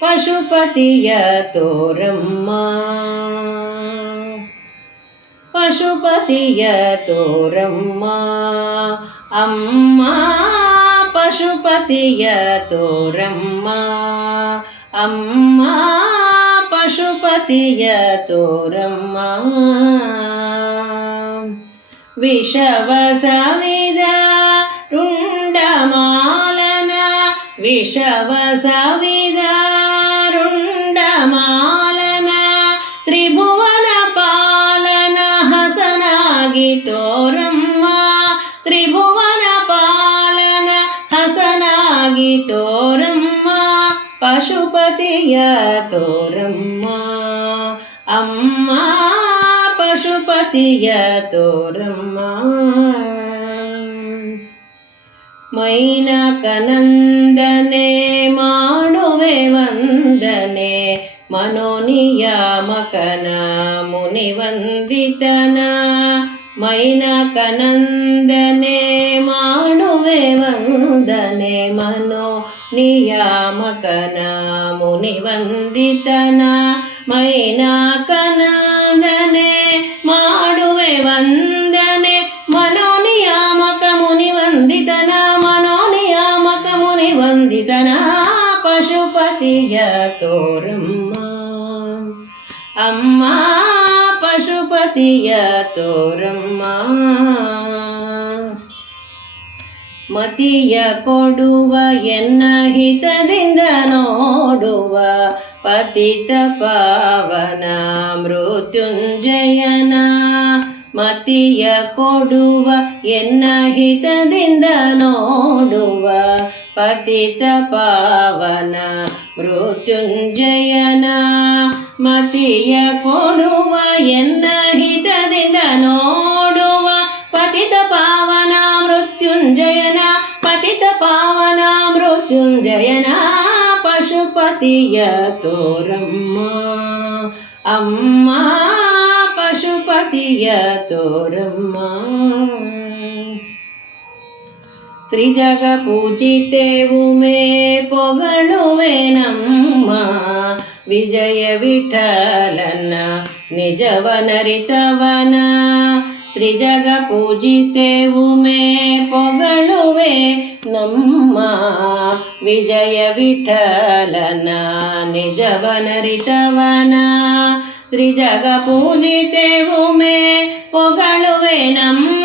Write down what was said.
ಪಶುಪತಿಯ ತೋರಮ್ಮ, ಪಶುಪತಿಯ ತೋರಮ್ಮ ಅಮ್ಮ, ಪಶುಪತಿಯ ತೋರಮ್ಮ ಅಮ್ಮ, ಪಶುಪತಿಯ ತೋರಮ್ಮ. ವಿಷವ ಸವಿದ ರುಂಡಮಾಲನ, ವಿಷವ ಸವಿದ ರುಂಡಮಾಲನ, ತ್ರಿಭುವನ ಪಾಲನ ಹಸನಾಗಿ ತೋರಮ್ಮ, ತ್ರಿಭುವನ ಪಾಲನ ಹಸನಾಗಿ ತೋರಮ್ಮ, ಪಶುಪತಿಯ ತೋರಮ್ಮ ಅಮ್ಮ, ಪಶುಪತಿಯ ತೋರಮ್ಮ. ಮೈನಕನಂದನೆ ಮಾಡುವೆ ವಂದನೆ, ಮನೋನಿಯಾಮಕನ ಮುನಿವಂದಿತನ, ಮೈನಕನಂದನೆ ಮಾಡುವೆ ವಂದನೆ, ಮನೋನಿಯಾಮಕನ ಮುನಿವಂದಿತನ, ಮೈನಕನಂದನೆ ಮಾಡುವೆ ವಂದನೆ, ಮನೋನಿಯಾಮಕ ಮುನಿವಂದಿತನ, ಮನೋನಿಯಾಮಕ ಮುನಿವಂದಿತನ, ಪಶುಪತಿಯ ತೋರಮ್ಮ ಅಮ್ಮ, ಪಶುಪತಿಯ ತೋರಮ್ಮ. ಮತಿಯ ಕೊಡುವ ಎನ್ನ ಹಿತದಿಂದ ನೋಡುವ ಪತಿತ ಪಾವನ ಮೃತ್ಯುಂಜಯನ, ಮತಿಯ ಕೊಡುವ ಎನ್ನ ಹಿತದಿಂದ ನೋಡುವ ಪತಿತ ಪಾವನ ಮೃತ್ಯುಂಜಯನ, ಮತಿಯ ಕೊಡುವ ಎನ್ನ ಹಿತದಿಂದ ನೋಡುವ ಪತಿತ ಪಾವನ ಮೃತ್ಯುಂಜಯನ, ಪತಿತ ಪಾವನ ಮೃತ್ಯುಂಜಯನ, ಪಶುಪತಿಯ ತೋರಮ್ಮ ಅಮ್ಮ, ಪಶುಪತಿಯ ತೋರಮ್ಮ. ತ್ರಿಜಗ ಪೂಜಿತೆವು ಮೇ ಪೊಗಳುವೆ ನಮ್ಮ, ವಿಜಯ ವಿಠಲನ ನಿಜವನರಿತವನ, ತ್ರಿಜಗ ಪೂಜಿತೆವು ಮೇ ಪೊಗಳುವೆ ನಮ್ಮ, ವಿಜಯ ವಿಠಲನ ನಿಜವನರಿತವನ, ತ್ರಿಜಗ ಪೂಜಿತೆವು ಮೇ ಪೊಗಳುವೆ ನಮ್ಮ,